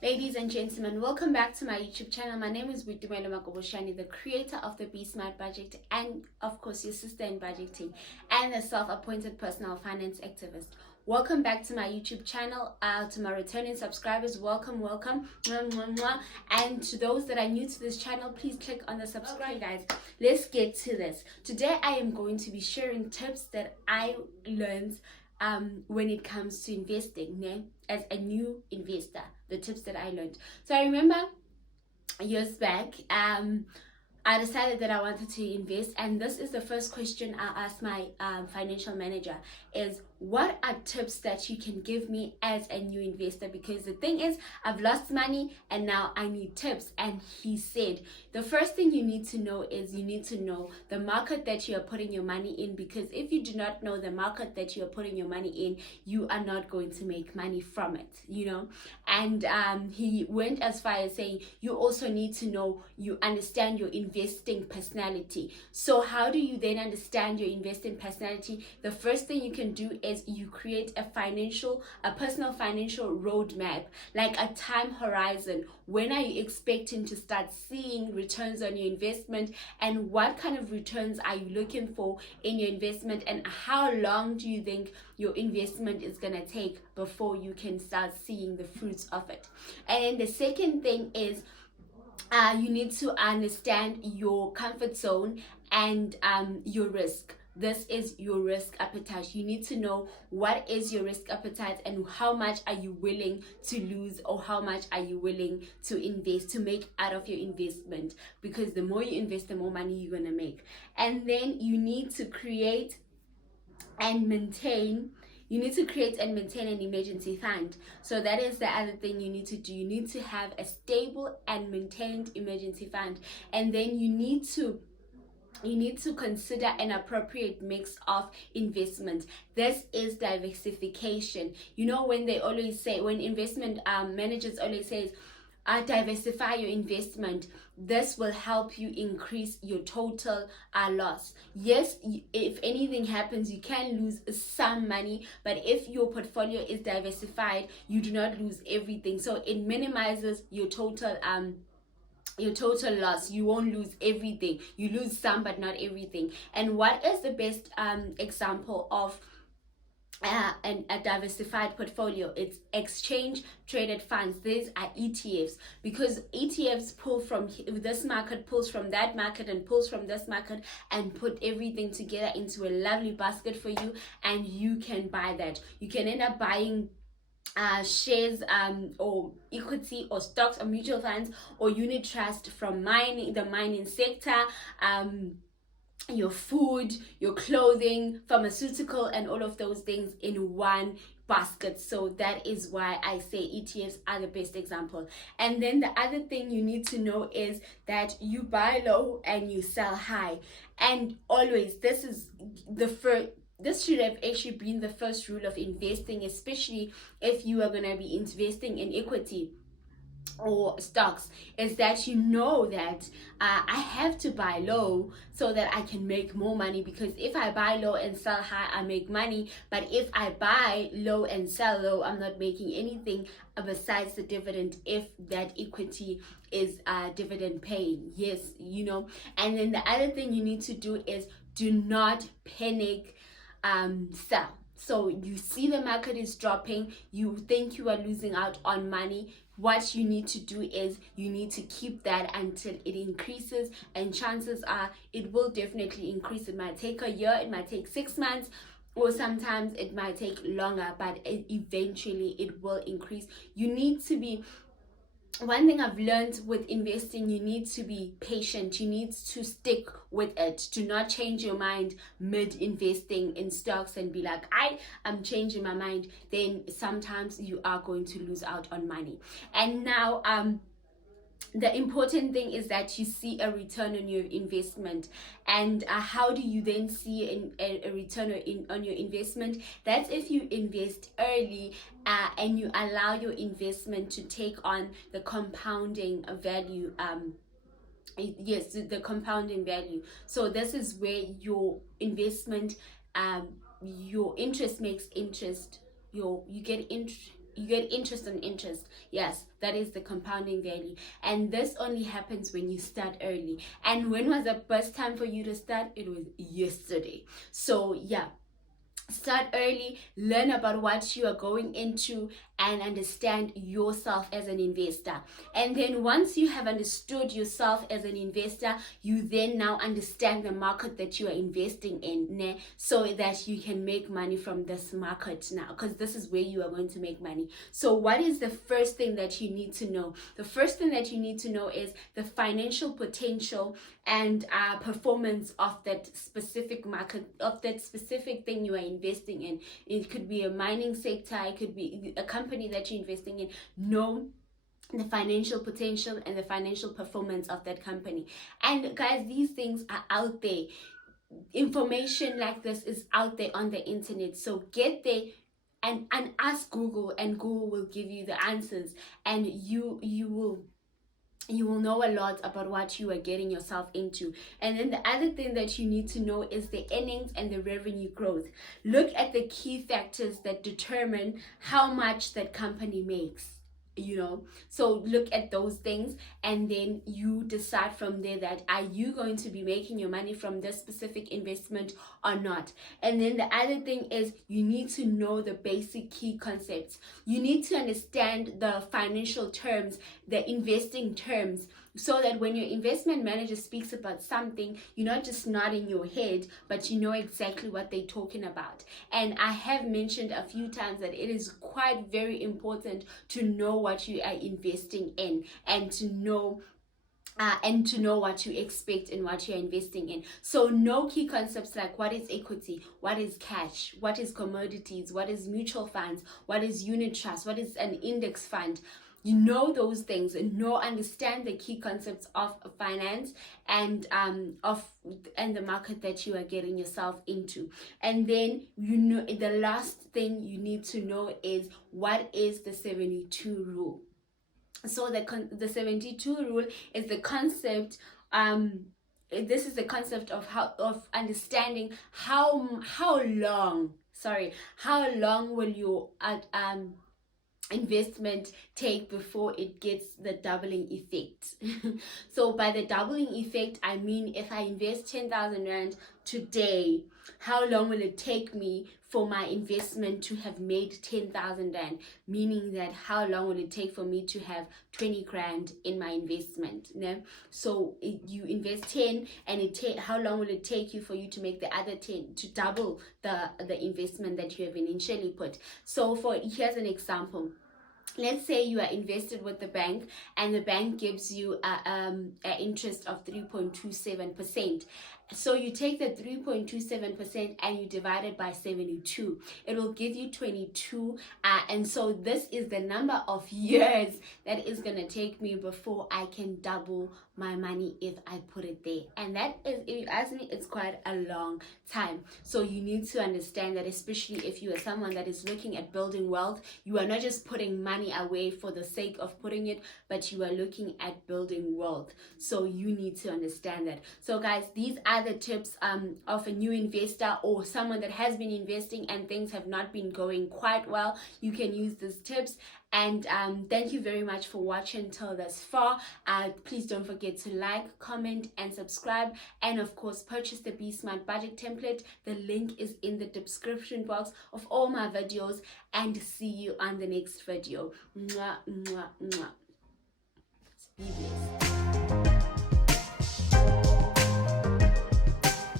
Ladies and gentlemen, welcome back to my YouTube channel. My name is Butumelo Magoboshani, the creator of the Be Smart Budget and of course your sister in budgeting and the self-appointed personal finance activist. Welcome back to my YouTube channel. To my returning subscribers, welcome. Mwah, mwah, mwah. And to those that are new to this channel, please click on the subscribe. Okay, guys, let's get to this. Today I am going to be sharing tips that I learned when it comes to investing, as a new investor, the tips that I learned. So I remember years back, I decided that I wanted to invest, and this is the first question I asked my financial manager is, what are tips that you can give me as a new investor? Because the thing is, I've lost money and now I need tips. And he said, the first thing you need to know is you need to know the market that you are putting your money in, because if you do not know the market that you are putting your money in, you are not going to make money from it, And he went as far as saying, you also need to know, you understand your investing personality. So how do you then understand your investing personality? The first thing you can do is you create a personal financial roadmap, like a time horizon. When are you expecting to start seeing returns on your investment, and what kind of returns are you looking for in your investment, and how long do you think your investment is gonna take before you can start seeing the fruits of it? And then the second thing is you need to understand your comfort zone and your risk. This is your risk appetite. You need to know what is your risk appetite and how much are you willing to lose, or how much are you willing to invest, to make out of your investment, because the more you invest, the more money you're going to make. And then you need to create and maintain an emergency fund. So that is the other thing you need to do. You need to have a stable and maintained emergency fund. And then you need to consider an appropriate mix of investment. This is diversification. When they always say, when investment managers always say, diversify your investment, this will help you increase your total loss. Yes, if anything happens, you can lose some money, but if your portfolio is diversified, you do not lose everything. So it minimizes your total loss. You won't lose everything. You lose some, but not everything. And what is the best example of a diversified portfolio? It's exchange traded funds. These are ETFs, because ETFs pull from this market, pulls from that market, and pulls from this market, and put everything together into a lovely basket for you, and you can buy that. You can end up buying shares or equity or stocks or mutual funds or unit trust from the mining sector, your food, your clothing, pharmaceutical, and all of those things in one basket. So that is why I say ETFs are the best example. And then the other thing you need to know is that you buy low and you sell high. And always, this should have actually been the first rule of investing, especially if you are going to be investing in equity or stocks, is that that I have to buy low so that I can make more money, because if I buy low and sell high, I make money. But if I buy low and sell low, I'm not making anything besides the dividend, if that equity is dividend paying. Yes, And then the other thing you need to do is, do not panic sell. So you see the market is dropping, you think you are losing out on money. What you need to do is you need to keep that until it increases, and chances are it will definitely increase. It might take a year, it might take 6 months, or sometimes it might take longer, but eventually it will increase. One thing I've learned with investing, you need to be patient. You need to stick with it. Do not change your mind mid-investing in stocks and be like, I'm changing my mind. Then sometimes you are going to lose out on money. And now, the important thing is that you see a return on your investment. And how do you then see a return on your investment? That's if you invest early and you allow your investment to take on the compounding value. Yes, the compounding value. So this is where your investment, your interest makes interest. You get get interest on interest. Yes, that is the compounding value. And this only happens when you start early. And when was the best time for you to start? It was yesterday. So yeah, start early, learn about what you are going into, and understand yourself as an investor. And then once you have understood yourself as an investor, you then now understand the market that you are investing in, so that you can make money from this market now, because this is where you are going to make money. So what is the first thing that you need to know? The first thing that you need to know is the financial potential and performance of that specific market, of that specific thing you are investing in. It could be a mining sector, it could be a company that you're investing in. Know the financial potential and the financial performance of that company. And guys, these things are out there. Information like this is out there on the internet. So get there and ask Google, and Google will give you the answers, and you will know a lot about what you are getting yourself into. And then the other thing that you need to know is the earnings and the revenue growth. Look at the key factors that determine how much that company makes. So look at those things, and then you decide from there that are you going to be making your money from this specific investment or not. And then the other thing is you need to know the basic key concepts. You need to understand the financial terms, the investing terms, so that when your investment manager speaks about something, you're not just nodding your head, but you know exactly what they're talking about. And I have mentioned a few times that it is quite very important to know what you are investing in, and to know what you expect and what you're investing in. So know key concepts like what is equity, what is cash, what is commodities, what is mutual funds, what is unit trust, what is an index fund. You know those things, and understand the key concepts of finance and the market that you are getting yourself into. And then the last thing you need to know is what is the 72 rule. So the 72 rule is the concept. This is the concept of understanding how long will your investment take before it gets the doubling effect. So by the doubling effect, I mean, if I invest 10,000 rand today, how long will it take me for my investment to have made 10,000 rand? Meaning that how long will it take for me to have 20 grand in my investment? So you invest 10, and how long will it take you for you to make the other 10, to double the investment that you have initially put? So here's an example. Let's say you are invested with the bank, and the bank gives you an interest of 3.27%. So you take the 3.27% and you divide it by 72. It will give you 22. And so this is the number of years that is going to take me before I can double my money if I put it there. And that is, if you ask me, it's quite a long time. So you need to understand that, especially if you are someone that is looking at building wealth, you are not just putting money away for the sake of putting it, but you are looking at building wealth. So you need to understand that. So guys, these are the tips of a new investor or someone that has been investing and things have not been going quite well. You can use these tips. And thank you very much for watching till this far. Please don't forget to like, comment, and subscribe, and of course purchase the Be Smart budget template. The link is in the description box of all my videos, and see you on the next video. Mwah, mwah, mwah.